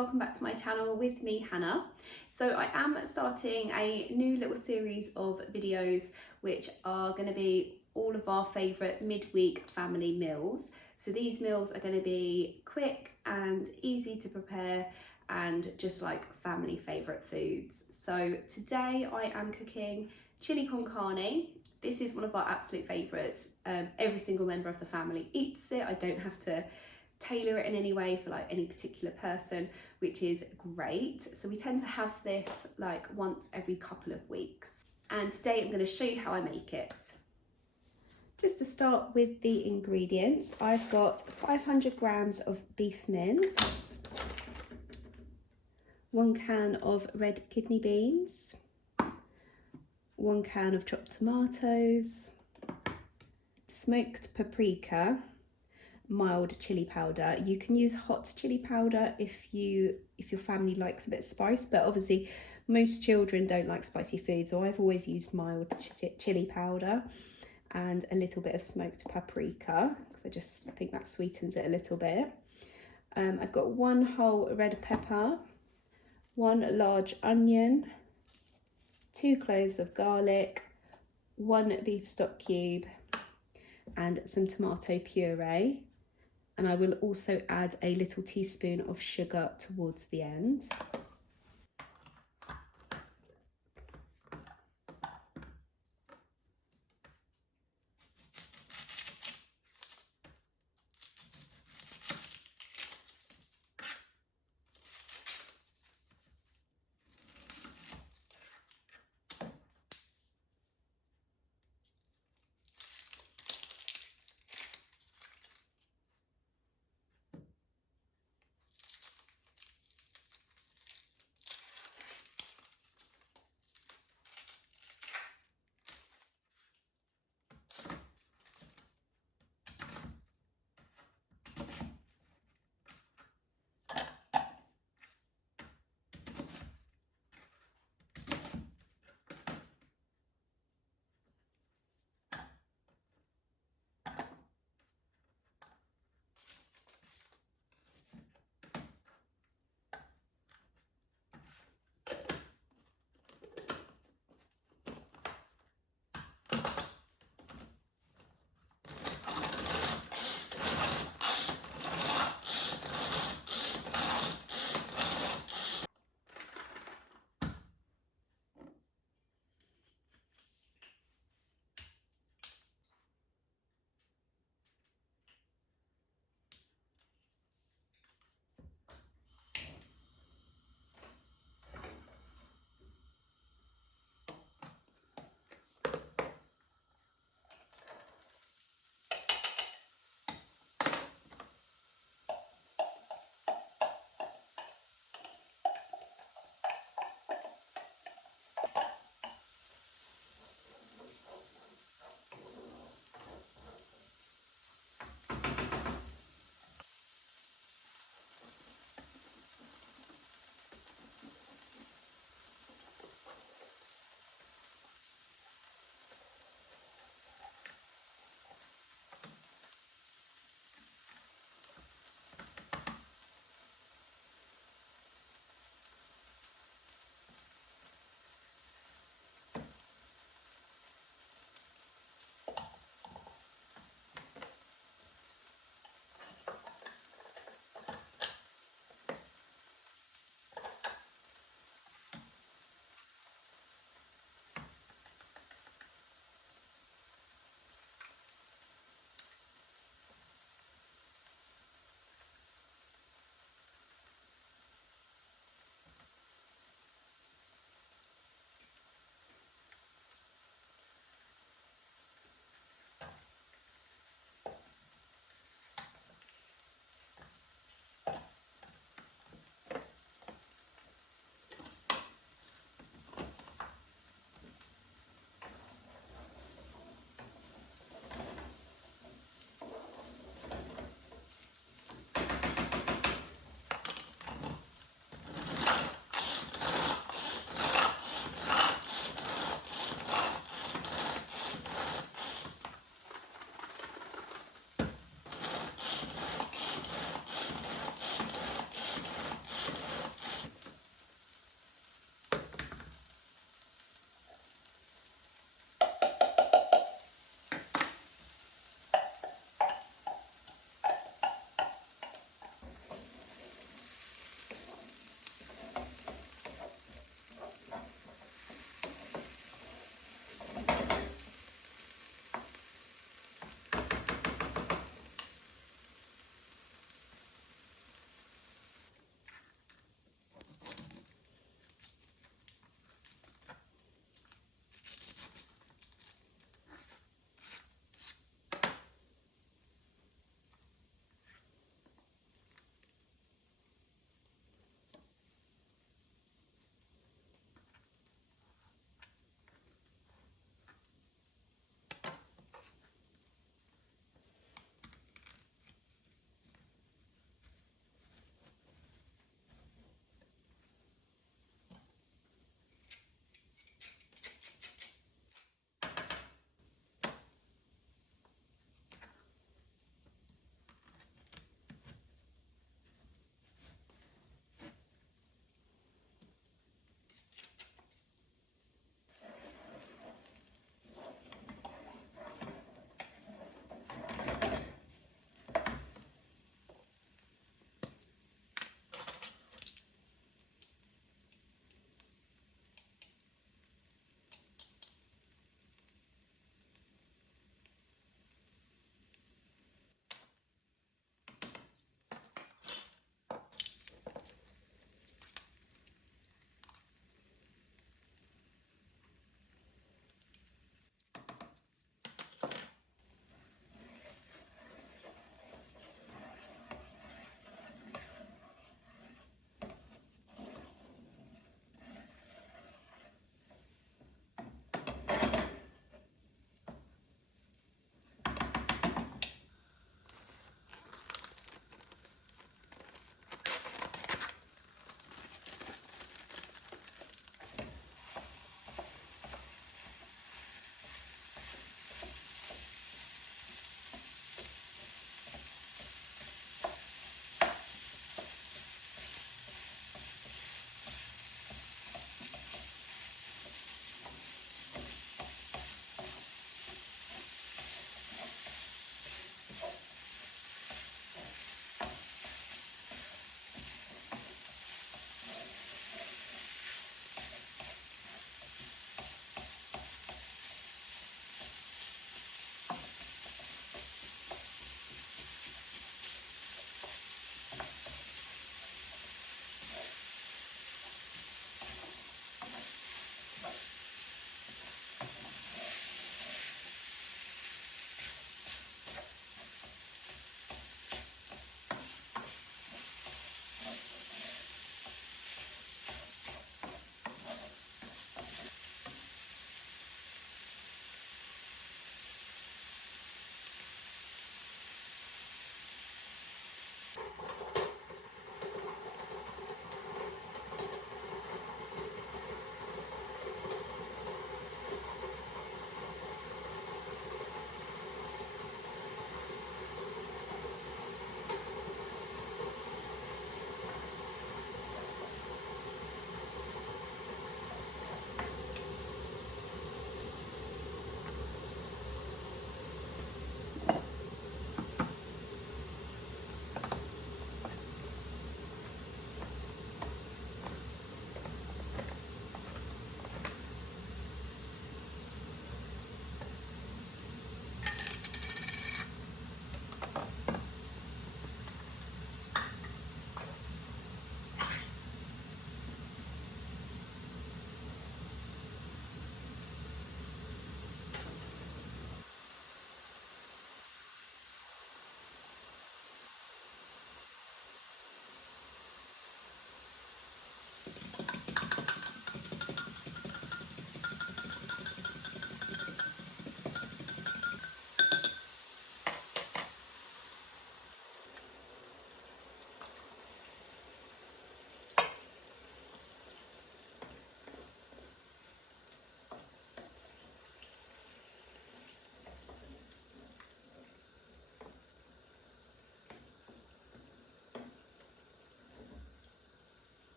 welcome back to my channel with me, Hannah. So I am starting a new little series of videos which are going to be all of our favourite midweek family meals. So these meals are going to be quick and easy to prepare and just like family favourite foods. So today I am cooking chili con carne. This is one of our absolute favourites. Every single member of the family eats it. I don't have to tailor it in any way for like any particular person, which is great. So we tend to have this like once every couple of weeks. And today I'm going to show you how I make it. Just to start with the ingredients, I've got 500 grams of beef mince, 1 can of red kidney beans, 1 can of chopped tomatoes, smoked paprika, mild chili powder. You can use hot chili powder if your family likes a bit of spice, but obviously most children don't like spicy food, so I've always used mild chili powder and a little bit of smoked paprika because I think that sweetens it a little bit. I've got 1 whole red pepper, 1 large onion, 2 cloves of garlic, 1 beef stock cube and some tomato puree. And I will also add a little teaspoon of sugar towards the end.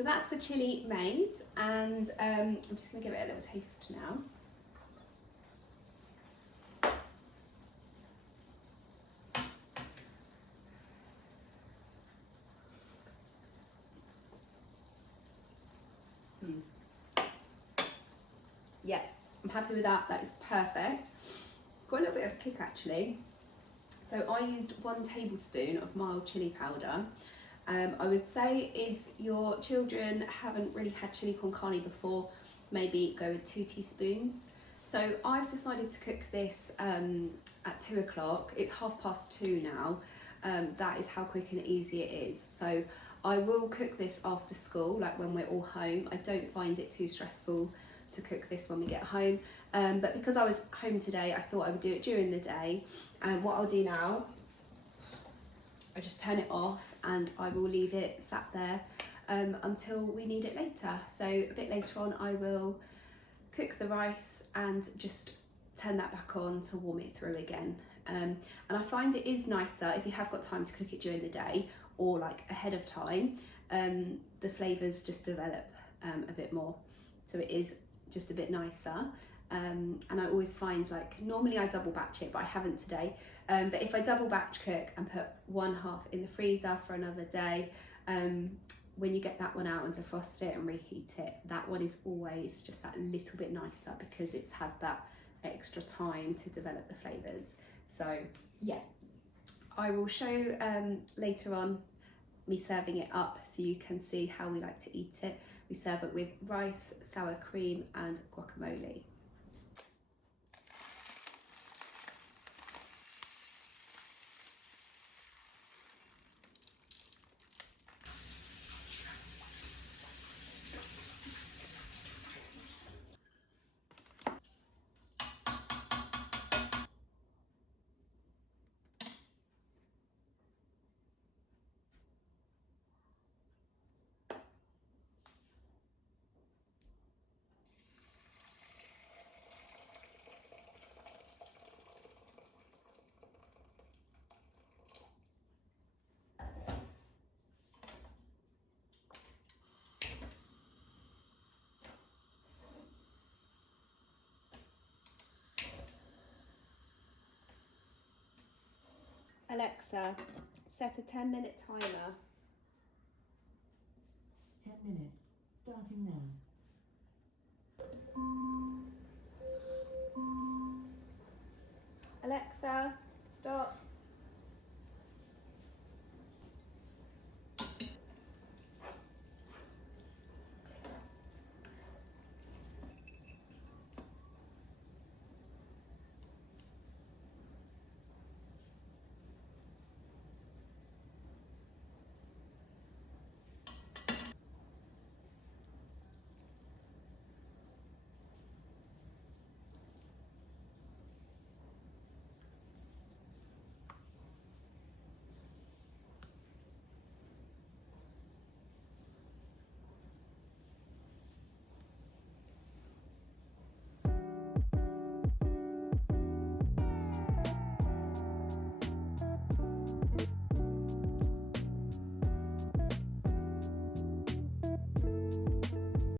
So that's the chilli made, and I'm just going to give it a little taste now. Yeah, I'm happy with that. That is perfect. It's got a little bit of kick actually. So I used 1 tablespoon of mild chilli powder. I would say if your children haven't really had chili con carne before, maybe go with 2 teaspoons. So I've decided to cook this at 2 o'clock. It's 2:30 now. That is how quick and easy it is. So I will cook this after school, like when we're all home. I don't find it too stressful to cook this when we get home. But because I was home today, I thought I would do it during the day. And what I'll do now, I just turn it off and I will leave it sat there until we need it later. So a bit later on I will cook the rice and just turn that back on to warm it through again. And I find it is nicer if you have got time to cook it during the day or like ahead of time. The flavours just develop a bit more, so it is just a bit nicer. And I always find, like, normally I double batch it, but I haven't today. But if I double batch cook and put 1/2 in the freezer for another day, when you get that one out and defrost it and reheat it, that one is always just that little bit nicer because it's had that extra time to develop the flavours. So yeah, I will show later on me serving it up so you can see how we like to eat it. We serve it with rice, sour cream and guacamole. Alexa, set a 10-minute timer. 10 minutes, starting now. Alexa, stop.